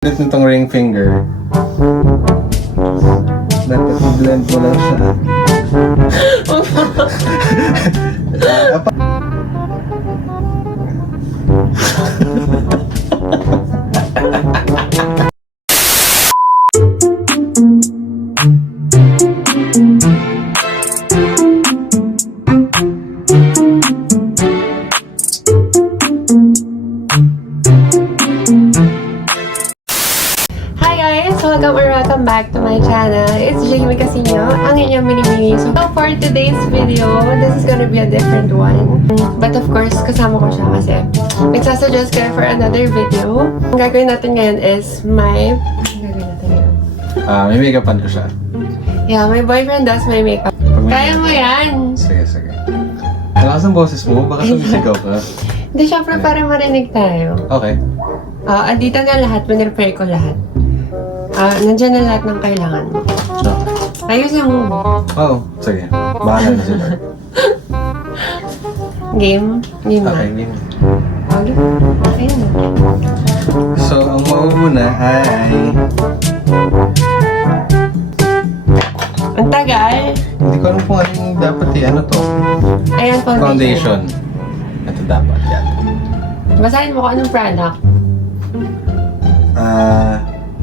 Ulit nitong ring finger. Dapat i-blend mo lang siya. Welcome back to my channel. It's Casiño, ang inyong mini-mini. So for today's video, this is gonna be a different one. But of course, kasama ko siya kasi nagsasuggest kayo for another video. Ang gagawin natin ngayon is may make-upan ko siya. Yeah, my boyfriend does my makeup. Kaya mo yan! Sige, sige. Malakas ang boses mo, baka sumisigaw ka. Hindi, syempre para marinig tayo. Okay. Andito na lahat, pinrepare ko lahat. Nandiyan na lahat ng kailangan mo. Okay. Ayusin mo. Oo, sige. Bahala na sila. Game? Game na. Okay, game. Okay. Okay na. So, ang mauuna ay... Ang tagal. Hindi ko alam kung anong dapat ano to. Ayan, foundation. Ito dapat, yan. Basahin mo kung anong product.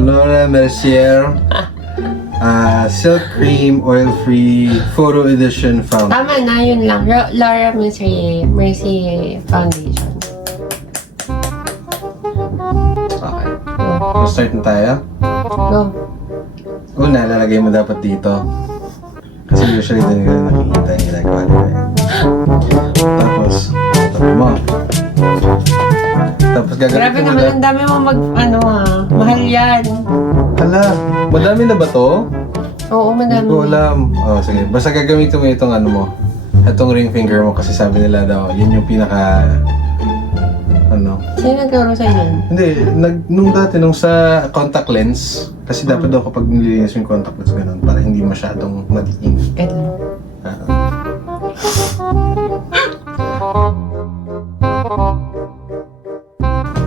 Laura Mercier Silk Cream Oil-Free Photo Edition Foundation. Tama na, yun lang. Laura Mercier Foundation. Okay. Start na tayo. Go. Una, lalagay mo dapat dito. Kasi usually doon nila nakikita yung ginagawa nila. Tapos, tabi mo. Tapos Grabe gagamitin mo naman, ang dami mo mahal yan. Hala, madami na ba to? Oo, madami. Hindi ko alam. Oh, sige. Basta gagamitin mo itong ano mo. Itong ring finger mo kasi sabi nila daw, yun yung pinaka... Ano? Sino nagkaroon sa inyo? Hindi, nung dati, nung sa contact lens, kasi dapat daw kapag nililinis yung contact lens ganun, para hindi masyadong madiin.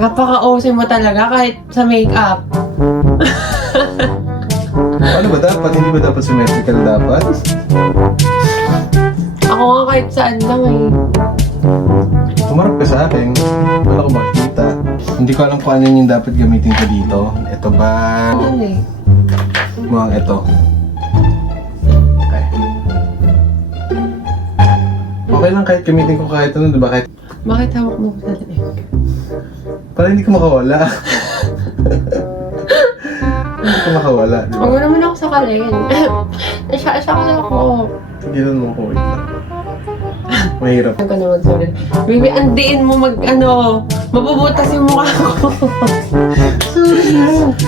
Napaka-OC mo talaga kahit sa makeup. Ano ba dapat? Hindi ba dapat symmetrical dapat? Ako nga kahit saan lang eh. Kumarap ka sa akin. Wala ko makikita. Hindi ko alam kung ano yung dapat gamitin ko dito. Ito ba? Ano eh? Mukhang ito. Okay. Okay lang kahit gamitin ko kahit ano, diba? Kahit... Bakit hawak mo sa leeg? Para hindi ko makawala. Hindi ko makawala, diba? Huwag mo naman ako sakalin. Nasya kasi ako. Tigilan mo ko, wait lang. Mahirap. Ano ka na magsabi? Baby, andiin mo mabubutas yung mukha ko.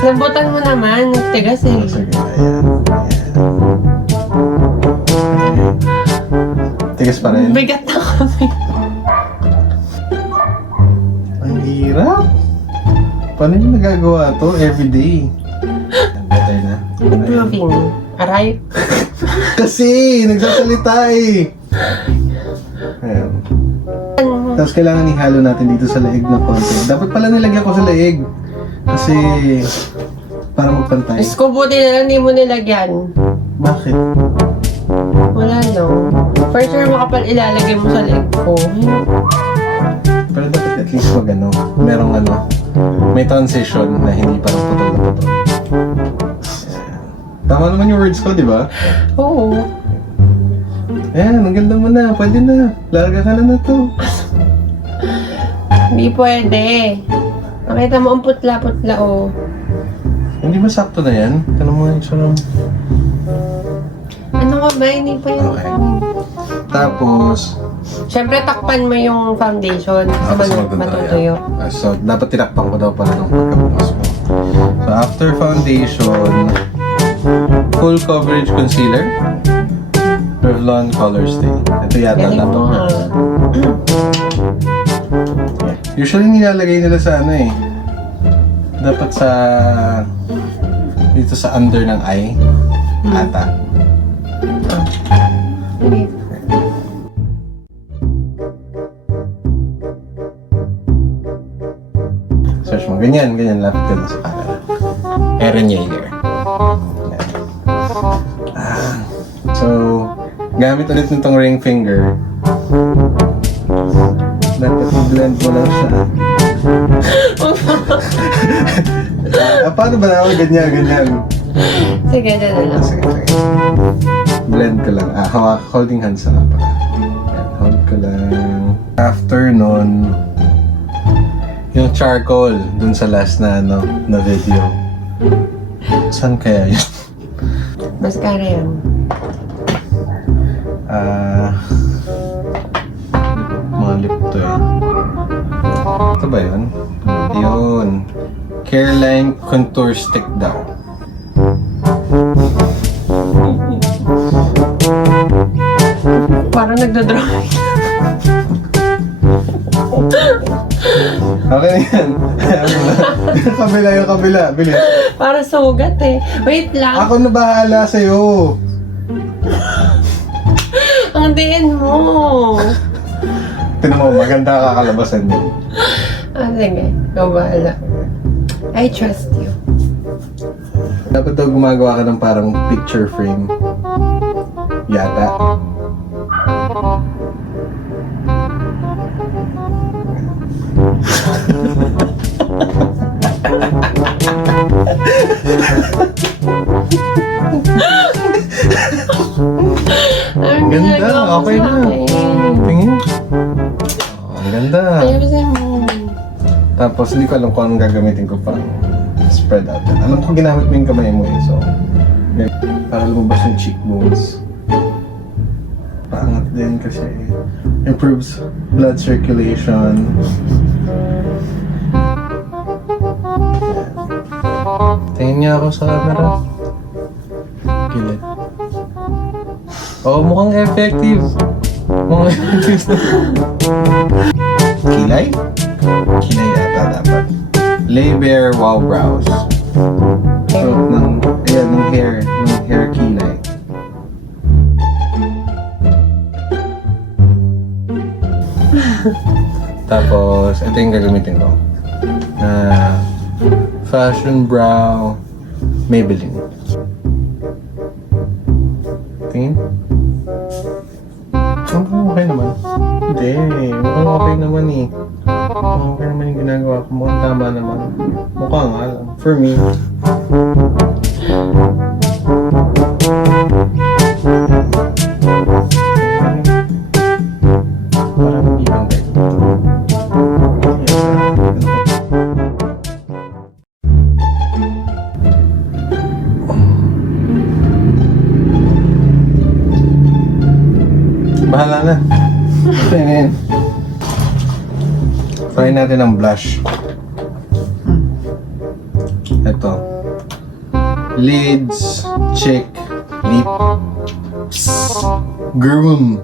Lambutan mo naman, tigas eh. Sige, ayan. Tigas pa rin. Bigat na kami. Ang hirap. Paano yung nagagawa to everyday? Better na. Improving. Aray. Kasi, nagsasalita eh. Ayan. Tapos kailangan ihalo natin dito sa leeg ng konti. Dapat pala nilagyan ko sa leeg. Kasi, para magpantay. Diyos ko, buti na lang, hindi mo nilagyan. Bakit? Wala lang. For sure, makapal ilalagay mo sa leg ko. Pero dapat at least wag ano, merong ano, may transition na hindi parang putol na putol. Tama naman yung words ko, di ba? Oo. Ayan, ang ganda mo na, pwede na. Larga ka na to. Hindi pwede. Nakita mo ang putla-putla, oh. Hindi ba sakto na yan? Tanong mo yung sarang... Ano ka ba? Hindi pa yun. Okay. Tapos... Siyempre, takpan mo yung foundation kasi matutuyo. So, dapat tinakpan ko daw pala ng pagkabukas mo. So, after foundation, full coverage concealer, Revlon Color Stay. Ito yata Galing dapat. mo, ha? Usually nilalagay nila sa ano eh. Dapat sa... dito sa under ng eye. Ata. Okay. Search mo. Ganyan, lapit ka na sa camera. Erenjaeger. So, gamit ulit nitong ring finger. Dapat i-blend mo lang siya. Paano ba naman? Ganyan. Sige, dyan na lang. Sige. Blend ko lang. Holding hands na pala. Hold ko lang. After nun, yung charcoal dun sa last na video. Saan kaya yun? Mascara yan. Mga lip to eh. Ito ba yun? Yun. Careline Contour Stick daw. Parang nagdodrawing. Okay na yan. Yung kabila. Bilis. Para sugat eh. Wait lang. Ako na bahala sa'yo. Ang diin mo. Tinan mo, maganda kakalabasan niya. Sige. Ikaw bahala. I trust you. Dapat daw gumagawa ka ng parang picture frame. Yata. Ang Ganda, okay na. Tingin. Ang ganda. Ayusin mo. Tapos hindi ko alam kung anong gagamitin ko pang spread out. Alam ko ginamit mo yung kamay mo eh. So, para lumabas yung cheekbones. Paangat din kasi improves blood circulation. Tingin niya ako sa camera. Gilid. Oh, mukhang effective. Mukhang effective. Kilay? Kilay yata dapat. Lay bare wow brows. So, ng hair kilay. Tapos, ito yung gagamitin ko. Fashion brow Maybelline. Tingin? Okay naman. Hindi, mukhang okay naman eh. Mukhang okay naman yung ginagawa ko. Mukhang tama naman. Mukha nga lang. For me. Parang hindi lang tayo. Bahala na. Ito na yun. Try natin ang blush. Ito. Lids, cheek, lips, gerwum.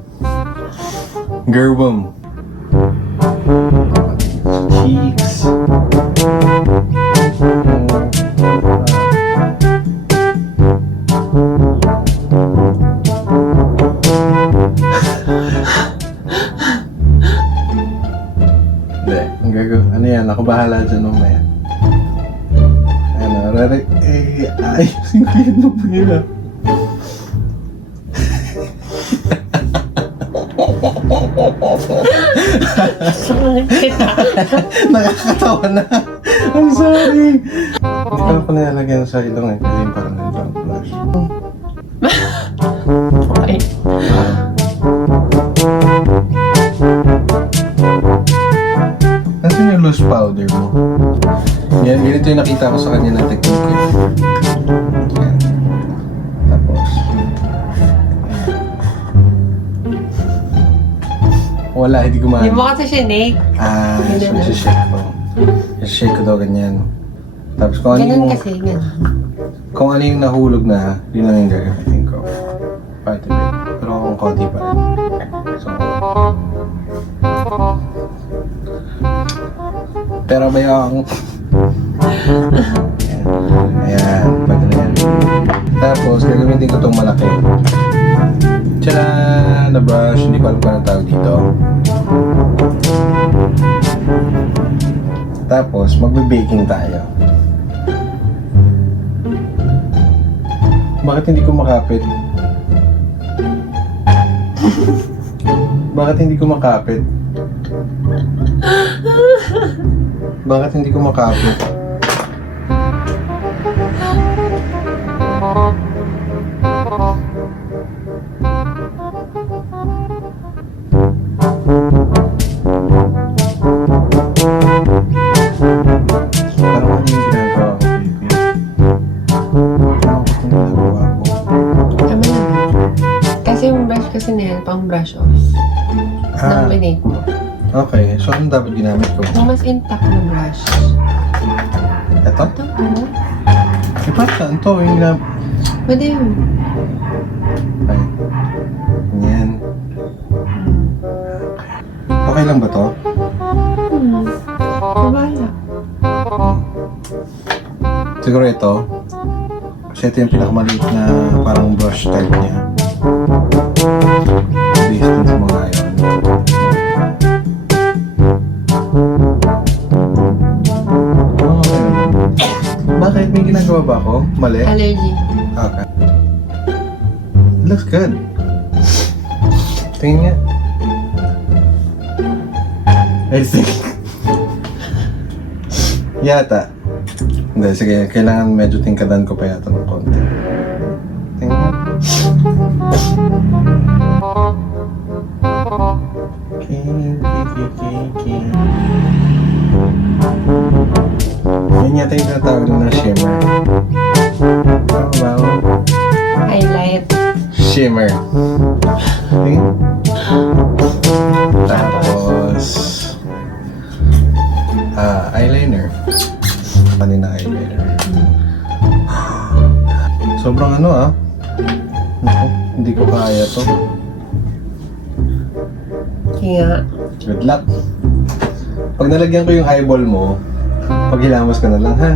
Cheeks. Ano yan? Ako bahala dyan mamaya. Ayusin ko yun mamaya. Nakakatawa na. I'm sorry. Hindi ko pa nilalagyan sa ilong eh. Kasi parang nandang flash. Okay. Nasaan yung loose powder mo? Yan, ganito yung nakita ko sa kanya na technique. Yan. Tapos. Wala, hindi ko Hindi mo kasi sinake. So shake ko. Shake ko daw ganyan. Tapos kung ano Ganun yung, kasi, ganun. kung ano yung nahulog na, yun lang yung gagamitin ko. Part of it. Pero kung konti pa rin. So, pero bayang. Ayan, pwede na yan. Tapos, gagamitin ko itong malaki. Tcharan! Na brush, hindi ko alam kung anong tawag dito. Tapos, magbe-baking tayo. Bakit hindi ko makapit? Bakit hindi ko makapit? Bakit hindi ko makapit? Parang ano yung ginagawa ko, baby? Ano ko itong ginagawa ko? Tama na. Kasi yung brush kasi na yan, pang brush off. Nang binake mo. Okay, so ano dapat ginamit ko? Yung mas intact na brush. Ito? Ito po. Ipat saan to? Yung ginamit. Pwede yun. Okay. Yan. Okay lang ba to? Mabala. Siguro ito. Kasi ito yung pinakamaliit na parang brush type niya. Distance mo nga yun. Okay. Bakit? May ginagawa ba ako? Mali? Allergy. Okay. Looks good. Tingin nga. I think. Yata. Hindi, sige. Kailangan medyo tingkadan ko pa yata ng konti. Tingin nga. Okay. Yan yata yung tinatawag na shimmer. Ano ba? Highlight. Shimmer. Okay. Tapos eyeliner. Kanina eyeliner. Sobrang ano Naku, hindi ko kaya to. Kaya, Good luck. Pag nalagyan ko yung eyeball mo, paghilamos ka na lang, ha?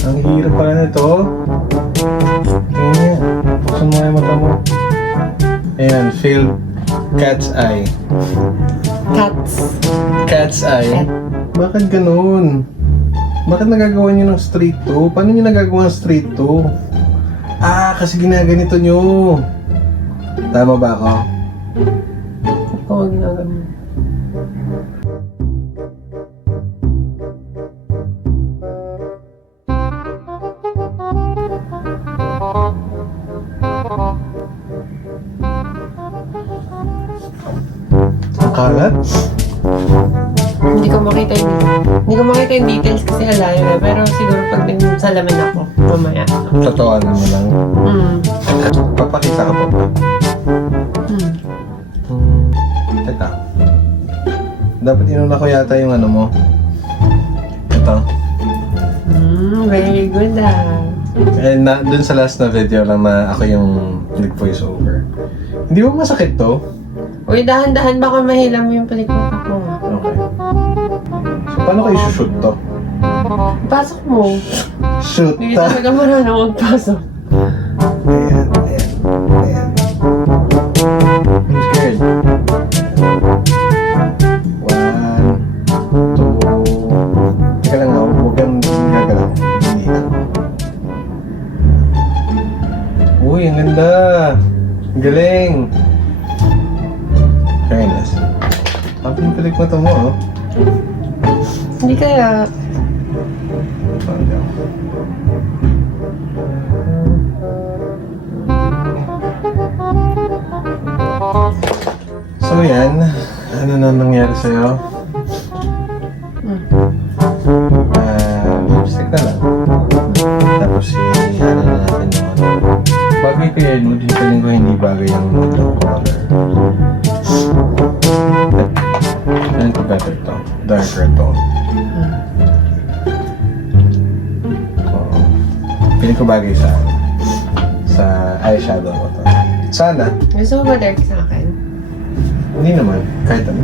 Ang hirap pala nito. Tingnan niya. Buksan mo yung mata mo. Ayan, failed cat's eye. cats. Cat's eye? Bakit ganun? Bakit nagagawa niyo ng straight to? Paano niyo nagagawa ng straight to? Kasi ginaganito niyo. Tama ba ako? Oo, ginagawa. Ang kalat? Hindi ko makita yung details kasi alayo na. Pero siguro pag salamin ako, mamaya. Tatawanan mo lang. Papakita ka pa ba? Teka. Dapat inuna ko yata yung ano mo. Ito. Very good And dun sa last na video lang na ako yung nag-voice over. Hindi ba masakit to? Uy, dahan-dahan baka mahilam yung palikot ko. Okay. So, paano kayo shoot to? Pasok mo. Shoot Hindi ta. talaga marunong magpasok. Ayan. I'm scared. 1, 2. Teka lang huwag kang gagalaw. Hindi lang. Uy, ang ganda. Ang galing. Fairness. Ang pilik mata mo, Hindi kaya. So yan, ano na nangyari sa'yo? Lipstick na lang. Tapos ano na natin yung ano. Bagay kaya nude, yung feeling ko hindi bagay yung nude ng color. Ano ko better to? Darker tone. Feeling ko bagay sa eyeshadow ko to. Sana. Gusto mo ba dark sa akin? Hindi naman. Kahit ano.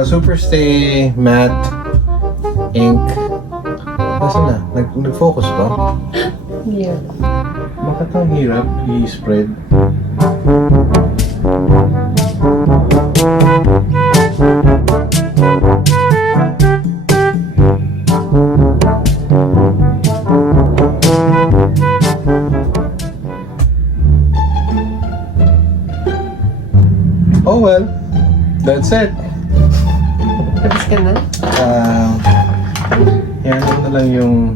Superstay Matte Ink. Nasaan na? Nag-focus ba? Hindi yun. Bakit ang hirap i-spread? Oh well, that's it. Tapos ka na? Yan na lang yung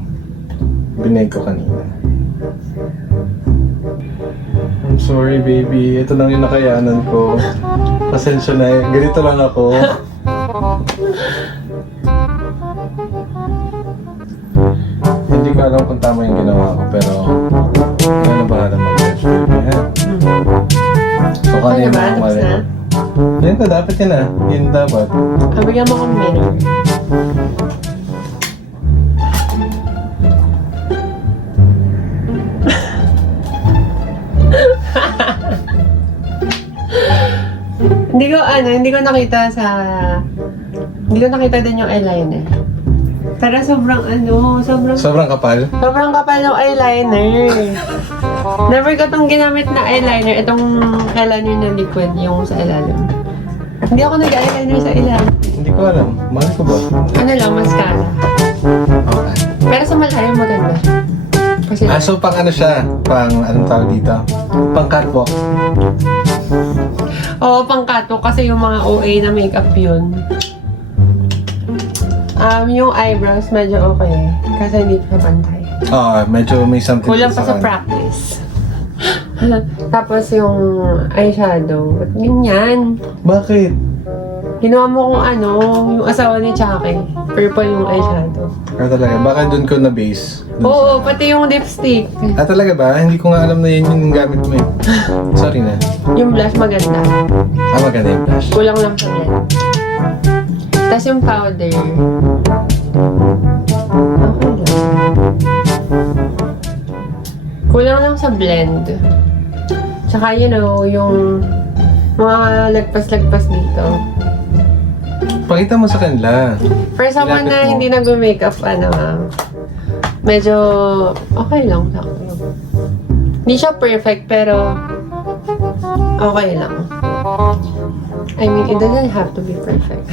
binake ko kanina. I'm sorry baby, ito lang yung nakayanan ko. Pasensya na, ganito lang ako. Hindi ko alam kung tama yung ginawa ko, pero ano ba alam mag-judge baby, ha? So kano yung mga mali? Yan ko, dapat yun ah. Yun dapat. Bigyan mo kong mirror. Hindi ko nakita din yung eyeliner. Pero Sobrang kapal? sobrang kapal ng eyeliner. Never ko itong ginamit na eyeliner. Itong eyeliner na liquid, yung sa ilalim. Hindi ako nag-eyeliner sa ilalim. Hindi ko alam. Mahal ko ba? Ano lang, mascara. Okay. Pero sa malayo maganda. Kasi So pang ano siya? Pang anong tawag dito? Pang catwalk. oo, pang catwalk kasi yung mga OA na makeup yun. Yung eyebrows medyo okay. Kasi hindi siya pantay. Medyo may something. Kulang pa sa practice. Tapos yung eyeshadow. Ba't ganyan? Bakit? Ginawa mo kung yung asawa ni Chucky. Purple yung eyeshadow. Talaga? Baka dun ko na-base? Oo, pati yung lipstick. Talaga ba? Hindi ko nga alam na yan yung gamit mo eh. Sorry na. Yung blush maganda. Maganda yung blush. Kulang lang sa blend. Tapos yung powder. Okay lang. Kulang lang sa blend. Tsaka yung mga lagpas-lagpas dito. Pakita mo sa kanila. For someone Ilapit na mo. hindi nag-makeup, medyo okay lang. Hindi siya perfect, pero okay lang. I mean, it doesn't have to be perfect.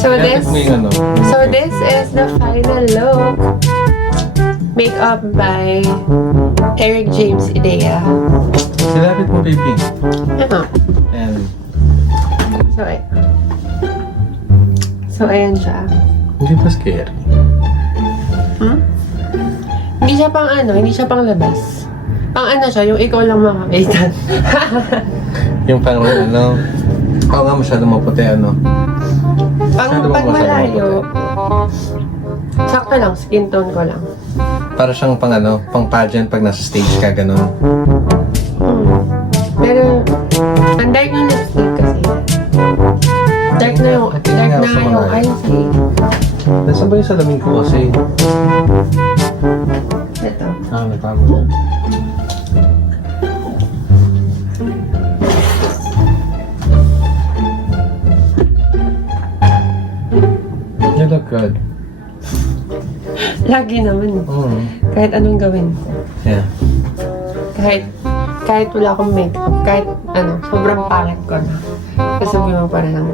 So this is the final look. Makeup by Eric James Idea. Silapit mo, baby. And So ayan siya. hindi ba scary? Hindi siya pang labas. Pang siya, yung ikaw lang makakita. Yung pang oo nga masyado maputi Masyado Pag masyado malayo, sakto lang, skin tone ko lang. Para siyang pang pageant pag nasa stage ka, ganun. Pero, ang dark yung lipstick kasi. Dark na yung eyes eh. Nasaan ba yung salamin ko kasi? Ito. Natama. You look good. Lagi naman. Kahit anong gawin ko. Yeah. Kahit wala akong makeup, kahit sobrang pangit ko na. Sasabi mo pa rin ang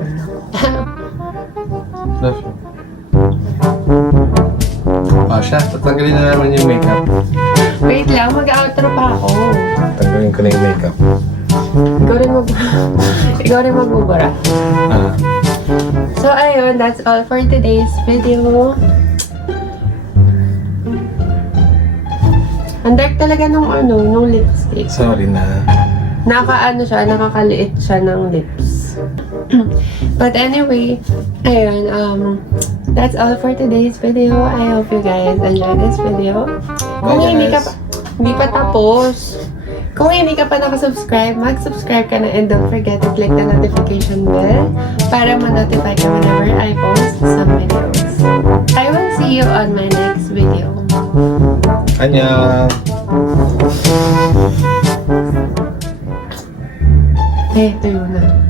Love you. Siya, tatanggalin na naman yung makeup. Wait lang, mag-outro pa ako. Tanggalin ko na yung makeup. Ikaw rin magbubura. So ayun, that's all for today's video. Ang dark talaga nung lipstick. Sorry na. Nakakaliit siya ng lips. But anyway, ayun, that's all for today's video. I hope you guys enjoyed this video. Kung hindi pa tapos. Kung hindi ka pa nakasubscribe, mag-subscribe ka na and don't forget to click the notification bell para ma-notify ka whenever I post some videos. I will see you on my next video. Annyeong! Tuyo na.